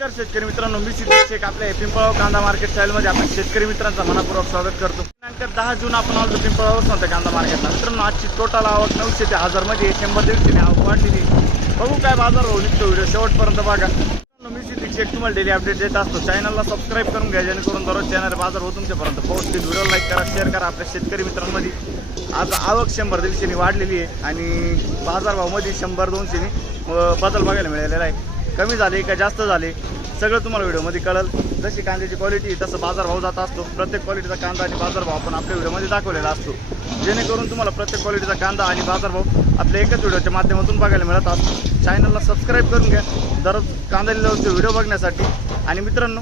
नमस्कार शेतकरी मित्रांनो, मी सिद्धेश शेख आपल्या पिंपळगाव कांदा मार्केट स्टाईलमध्ये आपण शेतकरी मित्रांचा मनापूर्वक स्वागत करतो. नंतर 10 जून आपण आलो पिंपळगाव सांगतो कांदा मार्केटला. मित्रांनो, आजची टोटल आवक 900 ते 1000 मध्ये 100-150 आवक वाढलेली. बघू काय बाजार भाव निघतो, व्हिडिओ शेवटपर्यंत बघा. मी सिद्धेश शेख तुम्हाला डेली अपडेट देत असतो. चॅनलला सबस्क्राईब करून घ्या, जेणेकरून दररोज चॅनल बाजार भाव तुमच्यापर्यंत पोहोचतील. व्हिडिओ लाईक करा, शेअर करा. आपल्या शेतकरी मित्रांमध्ये आज आवक 100-150 वाढलेली आहे आणि बाजारभावामध्ये 100-200 बदल बघायला मिळालेला आहे. कमी झाले का जास्त झाले सगळं तुम्हाला व्हिडिओमध्ये कळेल. जशी कांद्याची क्वालिटी तसं बाजारभाव जात असतो. प्रत्येक क्वालिटीचा कांदा आणि बाजारभाव आपण आपल्या व्हिडिओमध्ये दाखवलेला असतो, जेणेकरून तुम्हाला प्रत्येक क्वालिटीचा कांदा आणि बाजारभाव आपल्या एकच व्हिडिओच्या माध्यमातून बघायला मिळत असतो. चॅनलला सबस्क्राईब करून घ्या दररोज कांदा लिलावचे व्हिडिओ बघण्यासाठी. आणि मित्रांनो,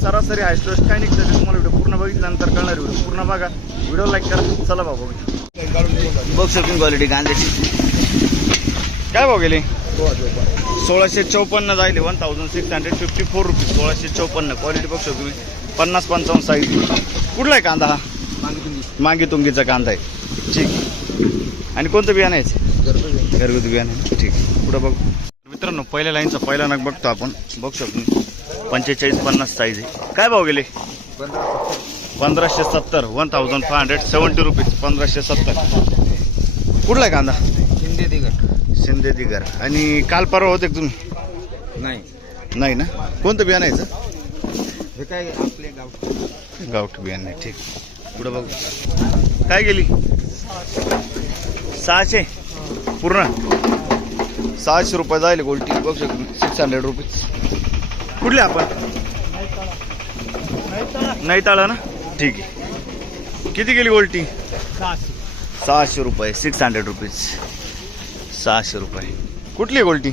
सरासरी हायस्टोस्ट काय निघतं ते तुम्हाला व्हिडिओ पूर्ण बघितल्यानंतर कळणार. व्हिडिओ पूर्ण बघा, व्हिडिओ लाईक करा. चला भाऊ बघू. बघ शॉपिंग क्वालिटी कांद्याची काय भाव गेली? 1654 जायले 1654 रुपीज. 1654 क्वालिटी बघतो तुम्ही. 50-55 साईज. कुठला आहे कांदा हा? मांगी तुंगीचा कांदा आहे. ठीक. आणि कोणतं बियाणं आहे? घरगुती बियाणं आहे. ठीक. पुढं बघू मित्रांनो, पहिल्या लाईनचा पहिला नग बघतो आपण. बघू शकतो 45-50 साईज आहे. काय भाव गेले? 1570 1570 रुपीज. 1570. कुठला आहे कांदा? शिंदे दिगर. आणि काल परवा होते का तुम्ही? नाही ना. कोणतं बियाणं यायचं? हे काय आपले गावठी बियाणं आहे. ठीक. पुढं बघू काय गेली? 600 पूर्ण 600 रुपये जायले गोल्टी. बघू शकतो 600 रुपीज. कुठले आपण? नाही ताळा ना. ठीक आहे. किती गेली गोल्टी? 600 रुपये. 600 रुपीज. 600 रुपये. कुठली गोल्टी?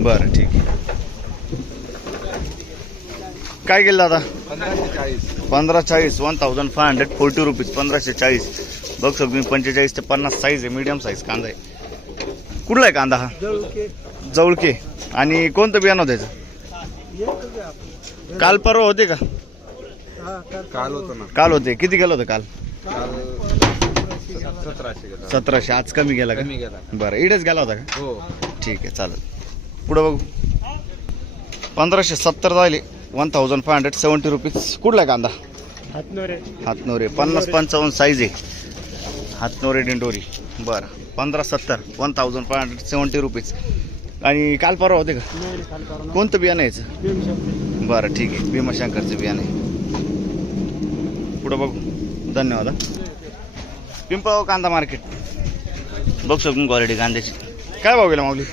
बरं ठीक आहे. काय गेलं दादा? 1540 1540 रुपीज. 1540. बघ तुम्ही 45 ते 50 साईज आहे. मीडियम साईज कांदा आहे. कुठला आहे कांदा हा? जवळके. आणि कोणतं बियाणं होतं त्याचं? काल परवा होते का? काल होतो ना. काल होते. किती गेलं होतं काल? 1700. आज कमी गेला का? बरं, इडेच गेला होता का? हो. ठीक आहे, चालेल. पुढं बघू 1570 जायले 1570 रुपीज. कुठला कांदा? हातनोरे. 50-55 साईज आहे. हातनोरे दिंडोरी. बरं. 1570 1570 रुपीज. आणि काल परवा होते का? कोणतं बियाणं यायचं? बरं ठीक आहे. भीमाशंकरचं बियाणं आहे. पुढं बघू. धन्यवाद. पिंपळगाव कांदा मार्केट. बघ शकून क्वालिटी कांद्याची. काय भाव गेला माऊली?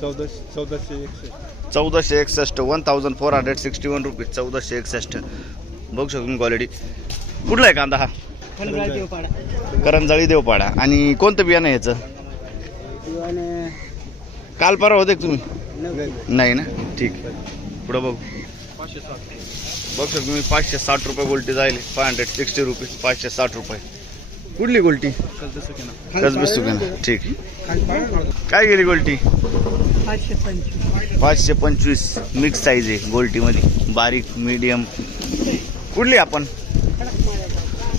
1461 1461 रुपीज. 1461. बघ शकून क्वालिटी. कुठला आहे कांदा हा? करंजाळी देवपाडा. आणि कोणतं बियाणं याचं? काल परवा होते तुम्ही? नाही ना. ठीक. पुढं बघू. बघ शकतो 560 रुपये गोल्टी जायले. 560 रुपीज. 560 रुपये. कुठली गोल्टी? कसबस सुकेना. ठीक. काय गेली गोल्टी? 525. मिक्स साईज आहे गोल्टीमध्ये. बारीक मीडियम. कुठली आपण?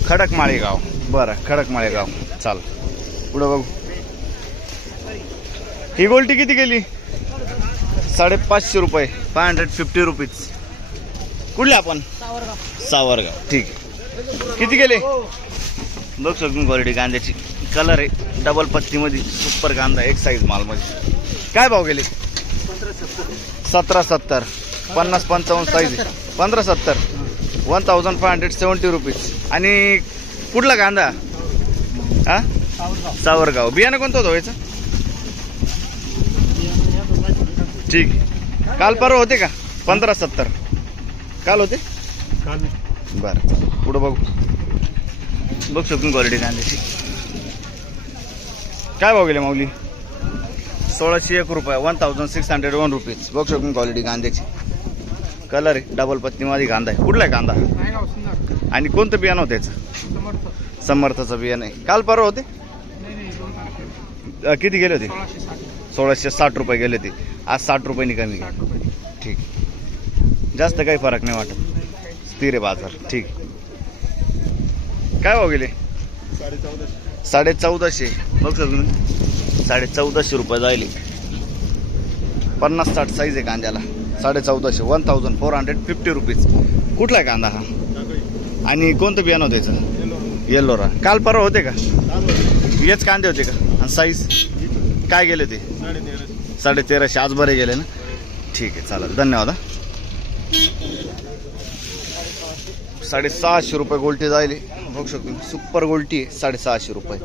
खडक माळेगाव. बरं, खडक माळेगाव. चाल. पुढं बघू. ही गोल्टी किती गेली? 550 रुपये. 550 रुपीज. कुठली आपण? सावरगाव. ठीक. किती गेले? बघ शकून क्वालिटी कांद्याची. कलर आहे डबल पत्तीमध्ये. सुपर कांदा. एक साईज मालमध्ये. काय भाव गेले? 1770. 50-55 साईज. 1570. 1570 रुपीज. आणि कुठला कांदा हा? सावरगाव. बियाणं कोणतं होतं याचं? ठीक. काल परवा होते का? 1570 काल होते. बरं, पुढं बघू. बघ शकून क्वालिटी कांद्याची. काय भाव गेले माऊली? 1601 रुपये. 1601 रुपीज. बघ शकून क्वालिटी कांद्याची. कलर आहे डबल पत्तीमध्ये कांदा आहे. कुठला आहे कांदा? आणि कोणतं बियाणं होतं याचं? समर्थाचं बियाणं आहे. काल परवा होते. किती गेले होते? 1660 रुपये गेले होते. आज 60 रुपयांनी कमी. ठीक. जास्त काही फरक नाही वाटत. स्थिर आहे बाजार. ठीक. काय भाव गेले? 1450. बघ तुम्ही 1450 रुपये जायले. 50-60 साईज आहे कांद्याला. 1450 1450 रुपीज. कुठला आहे कांदा हा? आणि कोणतं बियाणं होतं याचं? येल्लोरा. काल परवा होते का? हेच कांदे होते का? आणि साईज काय गेले ते? 1350. आज बरे गेले ना? ठीक आहे, चालेल, धन्यवाद. 650 रुपये गोल्टी जायली. बघू शकतो सुपर गोल्टी आहे. 650 रुपये.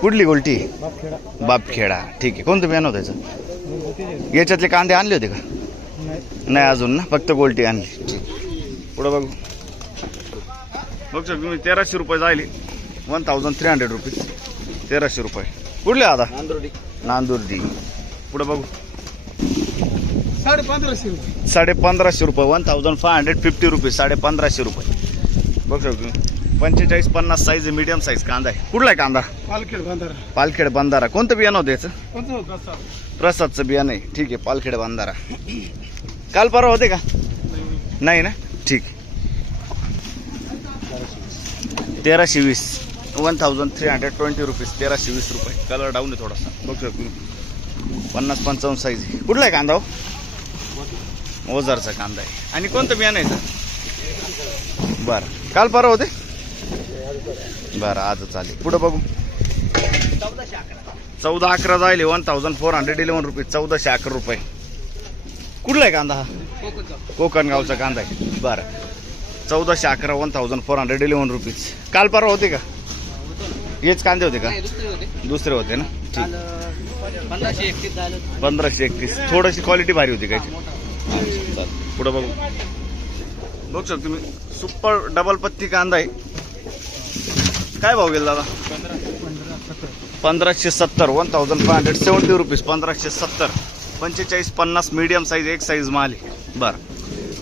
कुठली गोल्टी? बापखेडा. ठीक आहे. कोणतं बियाणं होतं याचं? याच्यातले कांदे आणले होते का? नाही अजून ना, फक्त गोल्टी आणली. ठीक. पुढं बघू शकतो तुम्ही 1300 रुपये जायली. 1300 रुपीज. 1300 रुपये. कुठले आता? नांदुर्डी. पुढं बघू 1550 रुपये. 1550 रुपीज. 1550 रुपये. बघू शकतो तुम्ही 45-50 साईज मीडियम साईज कांदा आहे. कुठला आहे कांदा? पालखेड बंधारा. कोणतं बियाणं होतं याचं? प्रसादचं बियाणं आहे. ठीक आहे, पालखेड बंधारा. काल परवा होते का? नाही ना? ठीक. 1320. 1320 रुपीज. 1320 रुपये. कलर डाऊन आहे थोडासा. बघू शकतो 50-55 साईज आहे. कुठला आहे कांदा? ओझरचा कांदा आहे. आणि कोणतं बियाणं आहे? बरं. काल परवा होते? बरं, आज चालेल. पुढं बघू 1411 जायले. 1411 रुपीज. 1411 रुपये. कुठला आहे कांदा हा? कोकण गावचा कांदा आहे. बरं. 1411. 1411 रुपीज. काल परवा होते का? हेच कांदे होते का? दुसरे होते ना? ठीक. 1531. थोडीशी क्वालिटी भारी होती काय? पुढं बघू शकतो तुम्ही सुपर डबल पत्ती कांदा आहे. काय भाव गेला दादा? 1570. 1570 रुपीज. 1570. 45-50 medium size. एक साईज माल आहे. बरं.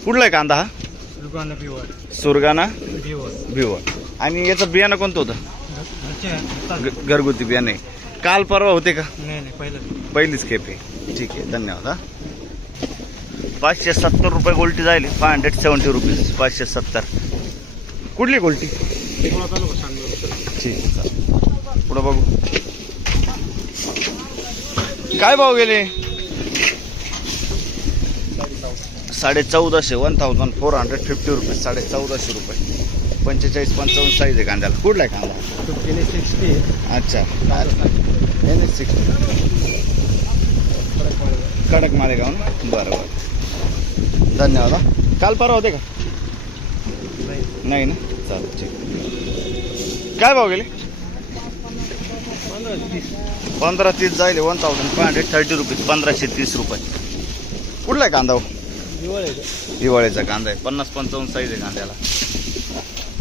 कुठला आहे कांदा हा? सुरगाणा भिवड. आणि याचं बियाणं कोणतं होतं? घरगुती बियाणं आहे. काल परवा होते का? पहिलीच खेप आहे. ठीक आहे, धन्यवाद. हा 570 रुपये गोल्टी जायली. 570 रुपीज. 570. कुठली गोल्टी? ठीक आहे, चालेल. पुढं बघू काय भाव गेले? 1450. 1450 रुपये. 1450 रुपये. 45-55 साईज आहे कांद्याला. कुठला आहे कांदा? अच्छा, NS60. कडक मालेगाव ना? बरं बरं, धन्यवाद. काल परवा होते का? नाही ना? चालेल, ठीक. काय भाव गेले? 1530 जायले. 1530 रुपीज. 1530 रुपये. कुठला आहे कांदा? दिवाळीचा कांदा आहे. 50-55 साईज आहे कांद्याला.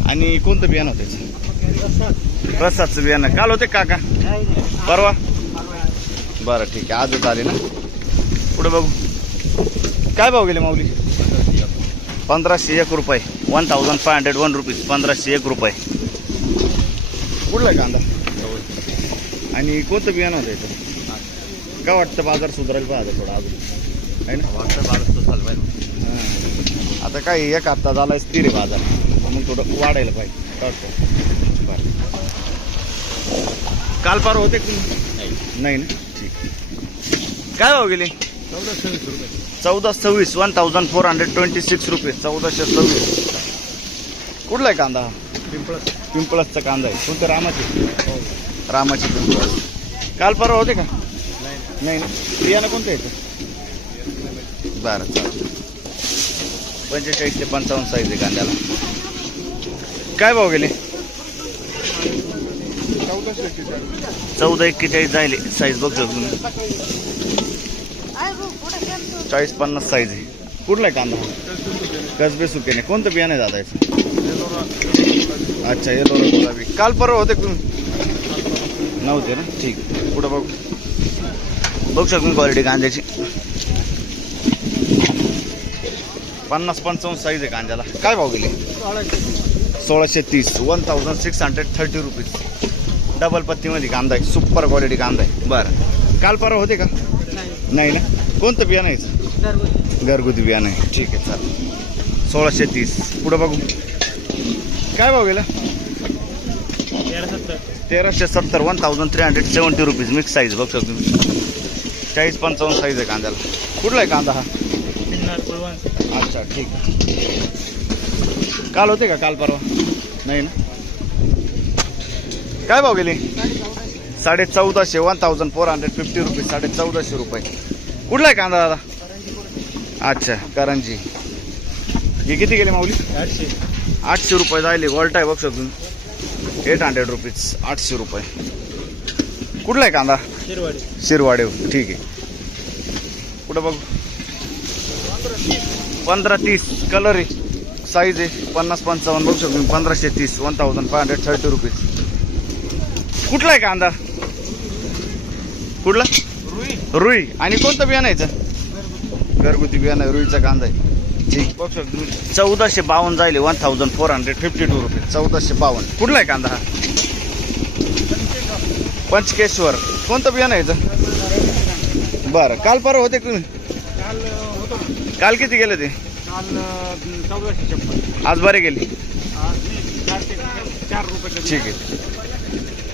आणि कोणतं बियाणं होतं? प्रसादचं बियाणं. काल होते काका? परवा? बरं, ठीक आहे, आजच आले ना? पुढे बघू काय भाव गेले माऊली? 1501 रुपये. 1501 रुपीज. 1501 रुपये. कुठला आहे कांदा? आणि कोणतं बियाणं होतं याचं? काय वाटतं बाजार सुधारायला पाहिजे थोडा अजून, आहे ना? वाटतं बाजार सुधारायला पाहिजे. आता काय एक हप्ता झाला स्थिर आहे बाजार, मग थोडं वाढायला पाहिजे. कळतं बरं. काल परवा होते की नाही ना? ठीक. काय भाव गेले? 1426. 1426 रुपये. 1426. कुठला आहे कांदा? पिंपळसचा कांदा आहे. कोणतं? रामाची पिंपळस. काल परवा होते का? नाही ना? बियाणं कोणतं आहे? बरं, चालेल. 45 ते 55 साईज आहे कांद्याला. काय भाव गेले? 1441 जायले. साईज बघतो तुम्ही. 40-50 साईज आहे. कुठला आहे कांदा? कसबे सुकेने. कोणतं बियाणं आहे दादा याचं? अच्छा, येलोरा गुलाबी. काल परवा होते तुम्ही? नव्हते ना? ठीक. पुढं बघू शकतो क्वालिटी कांद्याची. 50-55 साईज आहे कांद्याला. काय भाव गेले? 1630. 1630 रुपीज. डबल पत्तीमध्ये कांदा आहे. सुपर क्वालिटी कांदा आहे. बरं. काल परवा होते का? नाही ना? कोणतं बियाणं आहे? घरगुती बियाणं आहे. ठीक आहे, चालेल. 1630. पुढं बघू काय भाव गेला? 1370. 1370 रुपीज. मिक्स साईज बघ तुम्ही. 40-55 साईज आहे कांद्याला. कुठला आहे कांदा हा? अच्छा ठीक आहे. काल होते का काल परवा नाही ना. काय भाव गेले 1450 1450 रुपीज 1450 रुपये. कुठला आहे कांदा दादा. अच्छा करंजी. हे किती गेले माऊली 800 रुपये जायले. वॉल्ट आहे बघ तुम्ही 800 रुपीज 800 रुपये. कुठला आहे कांदा शिरवाडे ठीक आहे. कुठं बघू 1530 कलर आहे साईज आहे 50-55 बघू शकतो 1530 1530 रुपीज. कुठला आहे कांदा कुठला रुई आणि कोणतं बियाणं यायचं घरगुती बियाणं रुईचा कांदा आहे ठीक. बघू शकतो 1452 जायले 1452 रुपये 1452. कुठला आहे कांदा हा पंचकेश्वर. कोणतं बियाणं यायचं बरं. काल परवा होते तुम्ही काल किती गेले ते 1456 आज बरे गेले 4 रुपये ठीक आहे.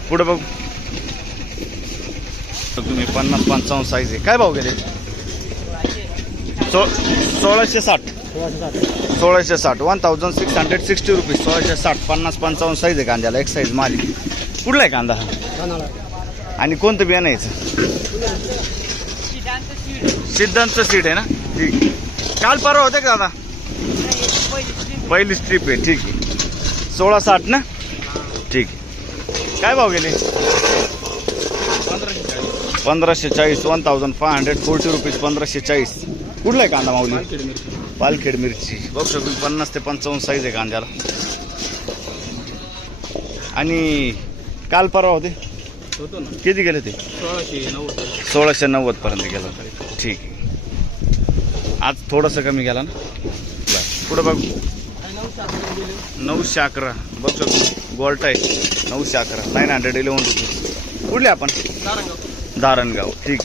पुढे बघू तुम्ही 50-55 साईज आहे. काय भाव गेले 1660 1660 रुपीज 1660 50-55 साईज आहे कांद्याला. एक साईज माली. कुठला आहे कांदा हा आणि कोणतं बियाणं यायचं सिद्धांतचं सीड आहे ना ठीक. काल परवा होते का दादा पहिली स्ट्रीप आहे ठीक आहे 1660 ना ठीक. काय भाव गेले 1540 1540 रुपीज 1540. कुठला आहे कांदा माऊली पालखेड मिरची बघू शकतो 50 ते 55 साईज आहे कांद्याला. आणि काल परवा होते होतो ना किती गेले ते 1690 पर्यंत गेला ठीक आहे. आज थोडंसं कमी गेला ना बरं. पुढं बघ 911 बघ शकतो गोल्ट आहे 911 911 रुपीज. कुठले आपण धारणगाव ठीक.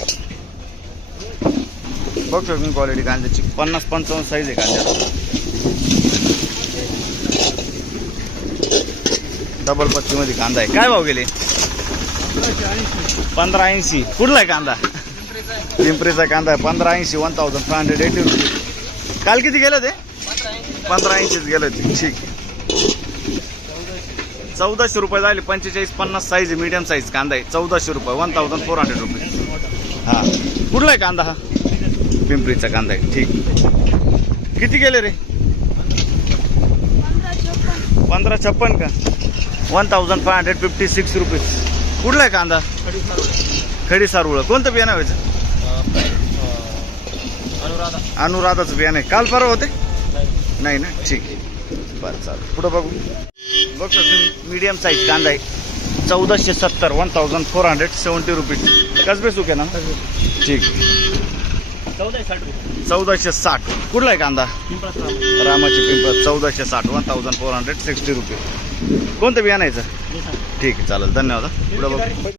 बघ शकतो क्वालिटी कांद्याची 50-55 साईज आहे कांद्याला. डबल पत्तीमध्ये कांदा आहे. काय भाव गेले 1580. कुठला आहे कांदा पिंपरीचा कांदा आहे 1580 1580 रुपये. काल किती गेलं ते 1580 गेलं ते ठीक. 1400 रुपये झाले 45-50 साईज आहे मीडियम साईज कांदा आहे 1400 रुपये 1400 रुपये. हा कुठला आहे कांदा हा पिंपरीचा कांदा आहे ठीक. किती गेले रे 1556 का 1556 रुपीज. कुठला आहे कांदा खडी सारुळ. कोणतं बियाणं व्हायचं अनुराधाचं बियाणं आहे. काल परवा होते नाही ना ठीक आहे बरं चालेल. पुढं बघू बघ तुम्ही मीडियम साईज कांदा आहे 1470 1470 रुपीज. कसबे सुके ना ठीक 1460. कुठला आहे कांदा रामाची पिंपळ 1460 1460 रुपये. कोणतं बियाणं यायचं ठीक आहे चालेल धन्यवाद. पुढं बघू